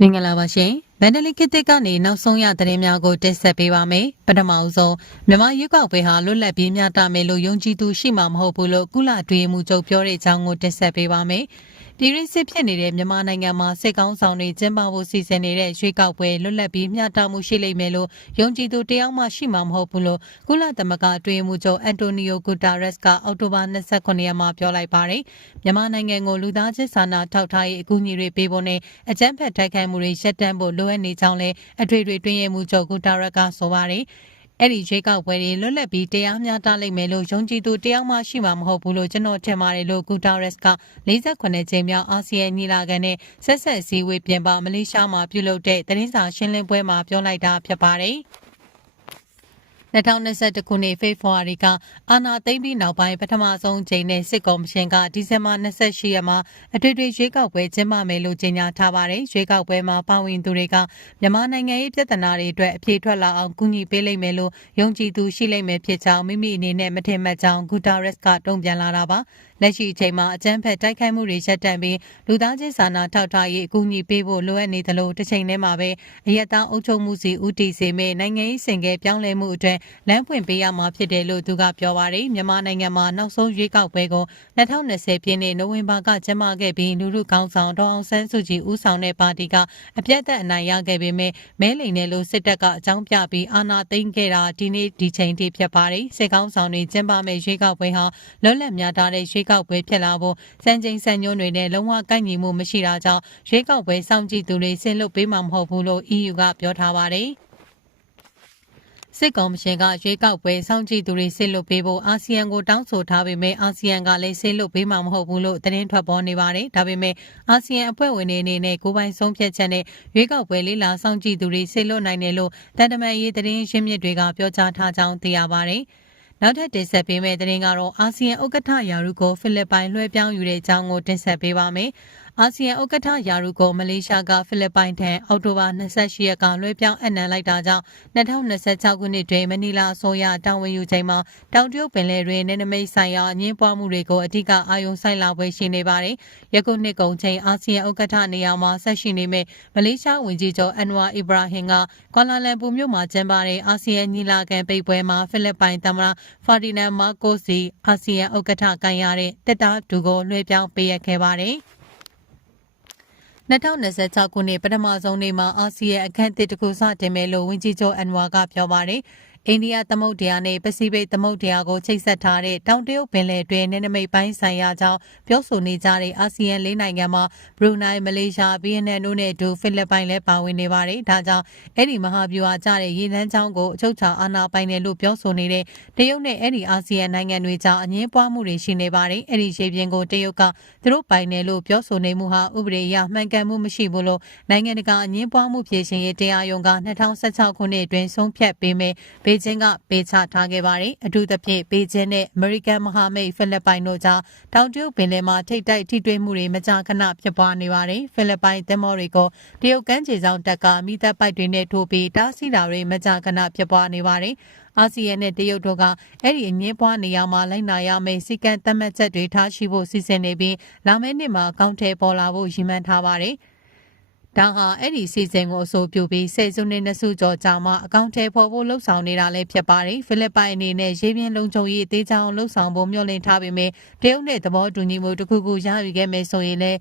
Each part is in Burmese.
မင်္ဂလာပါရှင်မန္တလေးခေတ်သစ်ကနေနောက်ဆုံးရသတင်းများကိုတင်ဆက်ပေးပါမယ်ပထမအဆုံးမြန်မာရွေးကောက်ပွဲဟာလွတ်လပ်ပြီးမျှတမယ်လို့ယုံကြည်သူရှိမှာမဟုတ်ဘူးလို့ကုလအတွင်းမှုချုပ်ပြောတဲ့အကြောင်းကိုတင်ဆက်ပေးပါမယ် ပြည်ရင်းစစ်ဖြစ်နေတဲ့မြန်မာနိုင်ငံမှာစစ်ကောင်းဆောင်တွေကျင်းပဖို့စီစဉ်နေတဲ့ရွေးကောက်ပွဲလွတ်လပ်ပြီးမျှတမှုရှိလိမ့်မယ်လို့ယုံကြည်သူတယောက်မှရှိမှာမဟုတ်ဘူးလို့ကုလသမဂ္ဂအတွင်းမှုချုပ်အန်တိုနီယိုဂူတာရက်စ်ကအောက်တိုဘာ29ရက်မှာပြောလိုက်ပါတယ်မြန်မာနိုင်ငံကိုလူသားချင်းစာနာထောက်ထားရေးအကူအညီတွေပေးဖို့နဲ့အကြမ်းဖက်တိုက်ခိုက်မှုတွေရပ်တန့်ဖို့လိုအပ်နေကြောင်းလည်းအထွေထွေတွင်းရဲမှုချုပ်ဂူတာရက်ကဆိုပါတယ် အဲ့ဒီရွေးကောက်ပွဲတွေလွတ်လပ်ပြီးတရားမျှတလိမ့်မယ်လို့ယုံကြည်သူတယောက်မှရှိမှာမဟုတ်ဘူးလို့ကျွန်တော်ထင်ပါတယ်လို့ဂူတာရက်စ်က48ကြိမ်မြောက်အာဆီယံညီလာခံနဲ့ဆက်ဆက်စည်းဝေးပြင်ပမလေးရှားမှာပြုလုပ်တဲ့သတင်းစာရှင်းလင်းပွဲမှာပြောလိုက်တာဖြစ်ပါတယ်။ 2021ခုနှစ်ဖေဖော်ဝါရီကအာဏာသိမ်းပြီးနောက်ပိုင်းပထမဆုံးချိန်နဲ့စစ်ကော်မရှင်ကဒီဇင်ဘာ28ရက်မှာအထွေထွေရွေးကောက်ပွဲကျင်းပမယ်လို့ကြေညာထားပါတယ်။ရွေးကောက်ပွဲမှာပါဝင်သူတွေကမြန်မာနိုင်ငံရေးပြည်ထနာတွေအတွက်အပြေထွက်လာအောင်ကူညီပေးလိမ့်မယ်လို့ယုံကြည်သူရှိလိမ့်မယ်ဖြစ်ကြောင်းမိမိအနေနဲ့မထင်မှတ်ကြောင်းဂူတာရက်စ်ကတုံ့ပြန်လာတာပါ။ လက်ရှိအချိန်မှာအကြမ်းဖက်တိုက်ခိုက်မှုတွေရပ်တန့်ပြီးလူသားချင်းစာနာထောက်ထားရေးအကူအညီပေးဖို့လိုအပ်နေသလိုတစ်ချိန်တည်းမှာပဲအယက်သားအုပ်ချုပ်မှုစီဦးတည်စေမယ့်နိုင်ငံရေးစင်ကဲပြောင်းလဲမှုအတွက်လမ်းဖွင့်ပေးရမှာဖြစ်တယ်လို့သူကပြောပါတယ်မြန်မာနိုင်ငံမှာနောက်ဆုံးရွေးကောက်ပွဲကို2020ပြည့်နှစ်နိုဝင်ဘာကကျင်းပခဲ့ပြီးလူလူကောင်းဆောင်ဒေါအောင်ဆန်းစုကြည်ဦးဆောင်တဲ့ပါတီကအပြတ်သက်အနိုင်ရခဲ့ပေမဲ့မဲလိန်နယ်လို့စစ်တပ်ကအကြောင်းပြပြီးအာဏာသိမ်းခဲ့တာဒီနေ့ဒီချိန်ထိဖြစ်ပါတယ်စစ်ကောင်းဆောင်တွေကျင်းပမဲ့ရွေးကောက်ပွဲဟာလွတ်လပ်များထားတဲ့ရွေးကောက်ပွဲဖြစ်လာဖို့စံချိန်စံညွှန်းတွေနဲ့လုံးဝကိုက်ညီမှုမရှိတာကြောင့်ရွေးကောက်ပွဲစောင့်ကြည့်သူတွေဆင်လွတ်ပေးမှာမဟုတ်ဘူးလို့ EU ကပြောထားပါတယ်စစ်ကောင်မရှင်ကရွေးကောက်ပွဲစောင့်ကြည့်သူတွေဆစ်လွတ်ပေးဖို့အာဆီယံကိုတောင်းဆိုထားပေမဲ့အာဆီယံကလည်းဆစ်လွတ်ပေးမှာမဟုတ်ဘူးလို့သတင်းထွက်ပေါ်နေပါတယ်။ဒါပေမဲ့အာဆီယံအဖွဲ့ဝင်တွေအနေနဲ့ကိုယ်ပိုင်ဆုံးဖြတ်ချက်နဲ့ရွေးကောက်ပွဲလေးလာစောင့်ကြည့်သူတွေဆစ်လွတ်နိုင်တယ်လို့တန်တမန်ရေးသတင်းရင်းမြစ်တွေကပြောကြားထားကြောင်းသိရပါတယ်။ နောက်ထပ်တင်ဆက်ပေးမယ့်သတင်းကတော့အာဆီယံဥက္ကဋ္ဌယာရုကိုဖိလစ်ပိုင်လွှဲပြောင်းယူတဲ့အကြောင်းကိုတင်ဆက်ပေးပါမယ်။ အာဆီယံဥက္ကဋ္ဌယာရုကိုမလေးရှားကဖိလစ်ပိုင်ထံအောက်တိုဘာ28ရက်ကလွှဲပြောင်းအပ်နှံလိုက်တာကြောင့်2026ခုနှစ်တွင်မနီလာအစိုးရတာဝန်ယူချိန်မှာတောင်တရုတ်ပင်လယ်တွင်နယ်နိမိတ်ဆိုင်ရာအငင်းပွားမှုတွေကိုအဓိကအာရုံစိုက်လာပွဲရှိနေပါတယ်။ယခုနှစ်ကုန်ချိန်အာဆီယံဥက္ကဋ္ဌနေရာမှာဆက်ရှိနေမဲ့မလေးရှားဝန်ကြီးချုပ်အန်ဝါအီဘရာဟင်ကကွာလာလမ်ပူမြို့မှာကျင်းပတဲ့အာဆီယံညီလာခံပိတ်ပွဲမှာဖိလစ်ပိုင်သမ္မတဖာဒီနန်မာကိုစီအာဆီယံဥက္ကဋ္ဌကန်ရတဲ့တက်တာဒူကိုလွှဲပြောင်းပေးရခဲ့ပါတယ်။ 2026ခုနှစ်ပထမဆုံးနေ့မှာအာဆီယံအခမ်းအသစ်တစ်ခုစတင်မယ်လို့ဝန်ကြီးချုပ်အန်ဝါကပြောပါတယ်။ အိန္ဒိယသမုဒ္ဒရာနဲ့ပစိဖိတ်သမုဒ္ဒရာကိုချိတ်ဆက်ထားတဲ့တောင်တရုတ်ပင်လယ်တွင်နယ်နိမိတ်ပိုင်းဆိုင်ရာကြောင့်ပြောဆိုနေကြတဲ့အာဆီယံလေးနိုင်ငံမှာဘရူနိုင်းမလေးရှားဗီယက်နမ်တို့နဲ့အတူဖိလစ်ပိုင်လည်းပါဝင်နေပါတယ်။ဒါကြောင့်အဲ့ဒီမဟာဗျူဟာကျတဲ့ရေနမ်းချောင်းကိုအချုပ်ချာအာဏာပိုင်တယ်လို့ပြောဆိုနေတဲ့တရုတ်နဲ့အဲ့ဒီအာဆီယံနိုင်ငံတွေကြားအငင်းပွားမှုတွေရှိနေပါတယ်။အဲ့ဒီရေပြင်ကိုတရုတ်ကသူတို့ပိုင်တယ်လို့ပြောဆိုနေမှုဟာဥပဒေအရမှန်ကန်မှုမရှိဘူးလို့နိုင်ငံတကာအငင်းပွားမှုဖြေရှင်းရေးတရားရုံးက2016ခုနှစ်အတွင်းဆုံးဖြတ်ပေးမယ်ဘေဂျင်းကပေးချထားခဲ့ပါတယ်။အထူးသဖြင့်ဘေဂျင်းနဲ့အမေရိကန်မဟာမိတ်ဖိလစ်ပိုင်တို့ကြားတောင်တရုတ်ပင်လယ်မှာထိတ်တိုက်ထိတွေ့မှုတွေမကြာခဏဖြစ်ပွားနေပါတယ်။ဖိလစ်ပိုင်သင်္ဘောတွေကိုတရုတ်ကမ်းခြေဆောင်တပ်ကမိသက်ပိုက်တွေနဲ့ထိုးပြီးတားဆီးတာတွေမကြာခဏဖြစ်ပွားနေပါတယ်။အာဆီယံနဲ့တရုတ်တို့ကအဲ့ဒီအငင်းပွားနေရာမှာလိုက်နာရမယ့်စီကံသတ်မှတ်ချက်တွေထားရှိဖို့စီစဉ်နေပြီးလာမယ့်နှစ်မှာအကောင့်ထဲပေါ်လာဖို့ရည်မှန်းထားပါတယ်။ ဒါဟာအဲ့ဒီစီစဉ်ကိုအဆိုပြုပြီးစေစုနှစ်နှစ်စုကျော်ကြာမှအကောင့်ထဲပေါ်ဖို့လှုပ်ဆောင်နေတာလည်းဖြစ်ပါတယ်ဖိလစ်ပိုင်အနေနဲ့ရေပြင်လုံခြုံရေးအသေးချောင်းလှုပ်ဆောင်ဖို့မျှော်လင့်ထားပေမဲ့တရုတ်နဲ့သဘောတူညီမှုတစ်ခုခုရယူခဲ့မယ်ဆိုရင်လည်း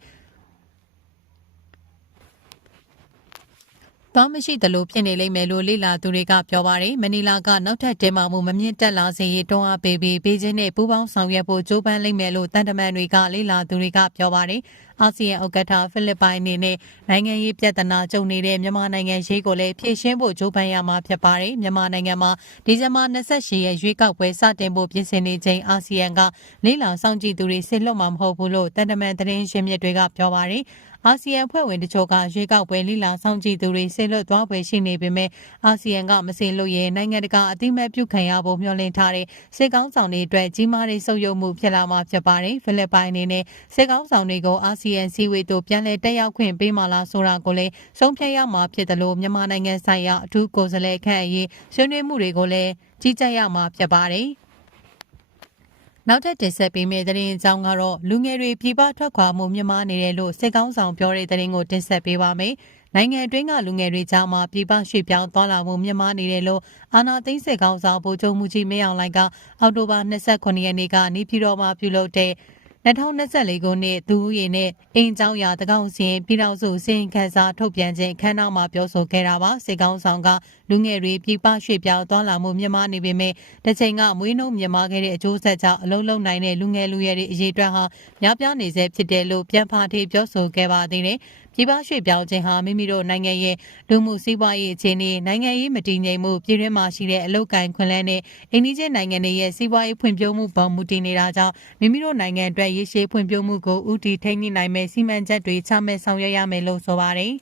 သွားမရှိသလိုဖြစ်နေလိမ့်မယ်လို့လေလာသူတွေကပြောပါတယ်မနီလာကနောက်ထပ်တင်မာမှုမမြင့်တက်လာစေရေးတွန်းအားပေးပြီးဘေကျင်းနဲ့ပူးပေါင်းဆောင်ရွက်ဖို့ကြိုးပမ်းလိမ့်မယ်လို့တန်တမန်တွေကလေလာသူတွေကပြောပါတယ် အာဆီယံဥက္ကဋ္ဌဖိလစ်ပိုင်အနေနဲ့နိုင်ငံရေးပြဿနာကြုံနေတဲ့မြန်မာနိုင်ငံရေးကိုလည်းဖြေရှင်းဖို့ကြိုးပမ်းရမှာဖြစ်ပါတယ်မြန်မာနိုင်ငံမှာဒီဇင်ဘာ28ရက်ရွေးကောက်ပွဲစတင်ဖို့ပြင်ဆင်နေချိန်အာဆီယံကလေးလာစောင့်ကြည့်သူတွေဆစ်လွတ်မှာမဟုတ်ဘူးလို့တန်တမန်သတင်းရင်းမြစ်တွေကပြောပါတယ်အာဆီယံဖွဲ့ဝင်တချို့ကရွေးကောက်ပွဲလိလာဆောင်ကြည့်သူတွေဆင်လွတ်သွားပွဲရှိနေပေမဲ့အာဆီယံကမစင်လို့ရင်နိုင်ငံတကာအသိမဲ့ပြုခံရဖို့မျှော်လင့်ထားတဲ့စစ်ကောင်းဆောင်တွေအတွက်ကြီးမားတဲ့ဆုပ်ယုပ်မှုဖြစ်လာမှာဖြစ်ပါတယ်ဖိလစ်ပိုင်အနေနဲ့စစ်ကောင်းဆောင်တွေကိုအာဆီယံစည်းဝေးသို့ပြန်လည်တက်ရောက်ခွင့်ပေးမှလားဆိုတာကိုလည်းဆုံးဖြတ်ရမှာဖြစ်တယ်လို့မြန်မာနိုင်ငံဆိုင်ရာအထူးကိုယ်စားလှယ်ခန့်အရေးဆွေးနွေးမှုတွေကိုလည်းကြီးကြပ်ရမှာဖြစ်ပါတယ်နောက်ထပ်တင်ဆက်ပေးမယ့်သတင်းအကြောင်းကတော့လူငယ်တွေပြည်ပထွက်ခွာမှုမြင့်မားနေတယ်လို့စစ်ကောင်းဆောင်ပြောတဲ့သတင်းကိုတင်ဆက်ပေးပါမယ်။နိုင်ငံအတွင်းကလူငယ်တွေကြားမှာပြည်ပရွှေ့ပြောင်းသွားလာမှုမြင့်မားနေတယ်လို့အာနာသိန်းစစ်ကောင်ဆောင်ဗိုလ်ချုပ်မှုကြီးမင်းအောင်လှိုင်ကအောက်တိုဘာ29ရက်နေ့ကနေပြည်တော်မှာပြုလုပ်တဲ့ 2024ခုနှစ်ဒူးရီနဲ့အင်းကျောင်းရာတကောက်စင်ပြည်တော်စုစင်ခန်းစာထုတ်ပြန်ခြင်းအခမ်းအနားမှာပြောဆိုခဲ့တာပါစေကောင်းဆောင်က လူငယ်တွေပြည်ပရွှေ့ပြောင်းသွားလာမှုမြင့်မားနေပေမဲ့တစ်ချိန်ကမွေးနှုံမြင့်မားခဲ့တဲ့အကျိုးဆက်ကြောင့်အလုံးလုံးနိုင်တဲ့လူငယ်လူရွယ်တွေအရေးအတွက်ဟာများပြားနေစေဖြစ်တယ်လို့ပြန်ဖာထေပြောဆိုခဲ့ပါသေးတယ်ပြည်ပရွှေ့ပြောင်းခြင်းဟာမိမိတို့နိုင်ငံရဲ့လူမှုစီးပွားရေးအခြေအနေနိုင်ငံရေးမတည်ငြိမ်မှုပြည်တွင်းမှာရှိတဲ့အလုတ်ကန်ခွင့်လန်းနဲ့အိန္ဒိချင်းနိုင်ငံတွေရဲ့စီးပွားရေးဖွံ့ဖြိုးမှုပေါ်မူတည်နေတာကြောင့်မိမိတို့နိုင်ငံအတွက်ရည်ရှိဖွံ့ဖြိုးမှုကိုဥတီထိန်းသိမ်းနိုင်မဲ့စီမံချက်တွေချမှတ်ဆောင်ရွက်ရမယ်လို့ဆိုပါတယ်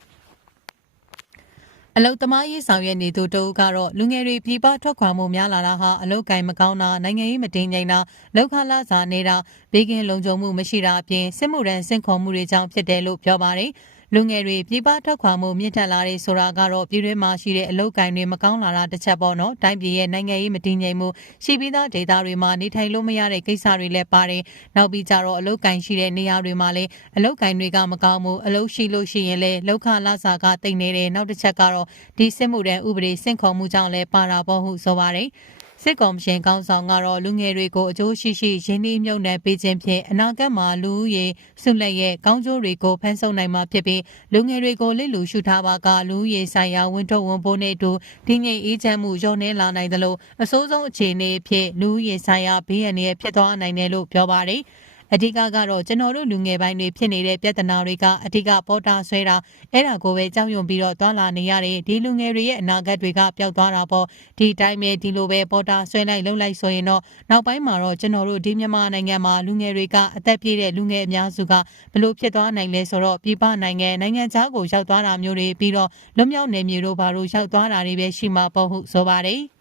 အလုတ်သမားရေးဆောင်ရွက်နေသူတို့ကတော့လူငယ်တွေပြည်ပထွက်ခွာမှုများလာတာဟာအလုတ်ကင်မကောင်းတာနိုင်ငံရေးမတည်ငြိမ်တာလောက်ခလာစာနေတာဘေးကင်းလုံခြုံမှုမရှိတာအပြင်စစ်မှုရန်စင့်ခေါ်မှုတွေကြောင့်ဖြစ်တယ်လို့ပြောပါတယ်။ လူငယ်တွေပြည်ပထွက်ခွာမှုမြင့်တက်လာတဲ့ဆိုတာကတော့ပြည်တွင်းမှာရှိတဲ့အလုပ်ကိုင်တွေမကောင်းလာတာတစ်ချက်ပေါ့နော်တိုင်းပြည်ရဲ့နိုင်ငံရေးမတည်ငြိမ်မှုရှိပြီးသားဒေသတွေမှာနေထိုင်လို့မရတဲ့ကိစ္စတွေလည်းပါတယ်နောက်ပြီးကြတော့အလုပ်ကိုင်ရှိတဲ့နေရာတွေမှာလည်းအလုပ်ကိုင်တွေကမကောင်းဘူးအလုပ်ရှိလို့ရှိရင်လည်းလောက်ခလာစာကတိတ်နေတယ်နောက်တစ်ချက်ကတော့ဒီစစ်မှုတန်းဥပဒေစင့်ခေါ်မှုကြောင့်လည်းပါတာပေါ့ဟုဆိုပါတယ် စစ်ကော်မရှင်ကောင်းဆောင်ကတော့လူငယ်တွေကိုအကျိုးရှိရှိရင်းနှီးမြှုပ်နှံပေးခြင်းဖြင့်အနာဂတ်မှာလူဦးရေစုလက်ရဲ့ကောင်းကျိုးတွေကိုဖန်ဆုပ်နိုင်မှာဖြစ်ပြီးလူငယ်တွေကိုလစ်လူရှုထားပါကလူဦးရေဆိုင်ရာဝန်ထုတ်ဝန်ပိုးနဲ့အတူဒီငိမ်အေးချမ်းမှုရောနေလာနိုင်သလိုအစိုးဆုံးအခြေအနေဖြစ်လူဦးရေဆိုင်ရာဘေးရန်ရဲ့ဖြစ်သွားနိုင်တယ်လို့ပြောပါတယ်။ အဓိကကတော့ကျွန်တော်တို့လူငယ်ပိုင်းတွေဖြစ်နေတဲ့ပြဿနာတွေကအဓိကပေါ်တာဆွဲတာအဲ့ဒါကိုပဲကြောက်ရွံ့ပြီးတော့တွာလာနေရတယ်ဒီလူငယ်တွေရဲ့အနာဂတ်တွေကပျောက်သွားတာပေါ့ဒီတိုင်းပဲဒီလိုပဲပေါ်တာဆွဲလိုက်လှုပ်လိုက်ဆိုရင်တော့နောက်ပိုင်းမှာတော့ကျွန်တော်တို့ဒီမြန်မာနိုင်ငံမှာလူငယ်တွေကအသက်ပြည့်တဲ့လူငယ်အများစုကဘလို့ဖြစ်သွားနိုင်လဲဆိုတော့ပြည်ပနိုင်ငံနိုင်ငံခြားကိုရောက်သွားတာမျိုးတွေပြီးတော့လွတ်မြောက်နေမျိုးတို့ဘာလို့ရောက်သွားတာတွေပဲရှိမှာပေါ့ဟုဆိုပါတယ်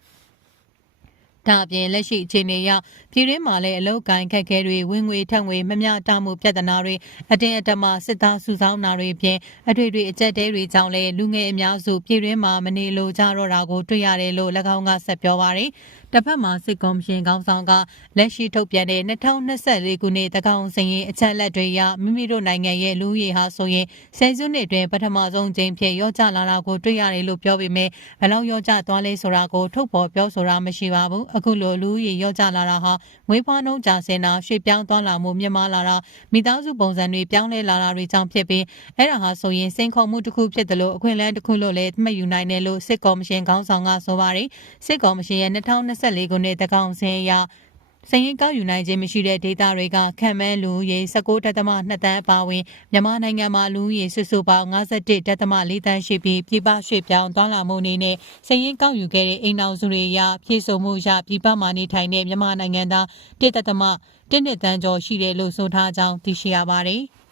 ဒါအပြင်လက်ရှိအခြေအနေအရပြည်တွင်းမှာလည်းအလောက်ကိုင်းခက်ခဲတွေဝင်ငွေထက်ငွေမမျှတမှုပြဿနာတွေအတင်းအဓမ္မစစ်သားစုဆောင်းတာတွေပြင်အထွေထွေအကြက်တဲတွေကြောင့်လည်းလူငယ်အများစုပြည်တွင်းမှာမနေလိုကြတော့တာကိုတွေ့ရတယ်လို့၎င်းကဆက်ပြောပါရယ်တစ်ဖက်မှာစစ်ကော်မရှင်ခေါင်းဆောင်ကလက်ရှိထုတ်ပြန်တဲ့2024ခုနှစ်တကောင်စင်ရင်အချက်လက်တွေအရမိမိတို့နိုင်ငံရဲ့လူဦးရေဟာဆိုရင်ဆယ်စုနှစ်အတွင်းပထမဆုံးချိန်ဖြစ်ရော့ကျလာတာကိုတွေ့ရတယ်လို့ပြောပေမဲ့ဘယ်လောက်ရော့ကျသွားလဲဆိုတာကိုထုတ်ဖော်ပြောဆိုတာမရှိပါဘူးအခုလိုလူဦးရေရော့ကျလာတာဟာငွေဖွားနှုန်းကျဆင်းတာရွှေ့ပြောင်းသွားလာမှုမြင့်မားလာတာမိသားစုပုံစံတွေပြောင်းလဲလာတာတွေကြောင့်ဖြစ်ပြီးအဲ့ဒါဟာဆိုရင်စိန်ခေါ်မှုတစ်ခုဖြစ်တယ်လို့အခွင့်အလမ်းတစ်ခုလို့လည်းမှတ်ယူနိုင်တယ်လို့စစ်ကော်မရှင်ခေါင်းဆောင်ကဆိုပါတယ်စစ်ကော်မရှင်ရဲ့2024ခုနှစ်တကောင်စင်အရစည်ရင်ကောက်ယူနိုင်ခြင်းမရှိတဲ့ဒေတာတွေကခံမှန်းလူရေ19.2တန်းအပါဝင်မြန်မာနိုင်ငံမှာလူရေစုစုပေါင်း51.4တန်းရှိပြီးပြည်ပရွှေ့ပြောင်းသွားလာမှုအနေနဲ့စည်ရင်ကောက်ယူခဲ့တဲ့အိမ်နောက်စုတွေအရဖြည့်ဆို့မှုရပြည်ပမှာနေထိုင်တဲ့မြန်မာနိုင်ငံသား1.1တန်းကျော်ရှိတယ်လို့ဆိုထားကြောင်းသိရှိရပါတယ်။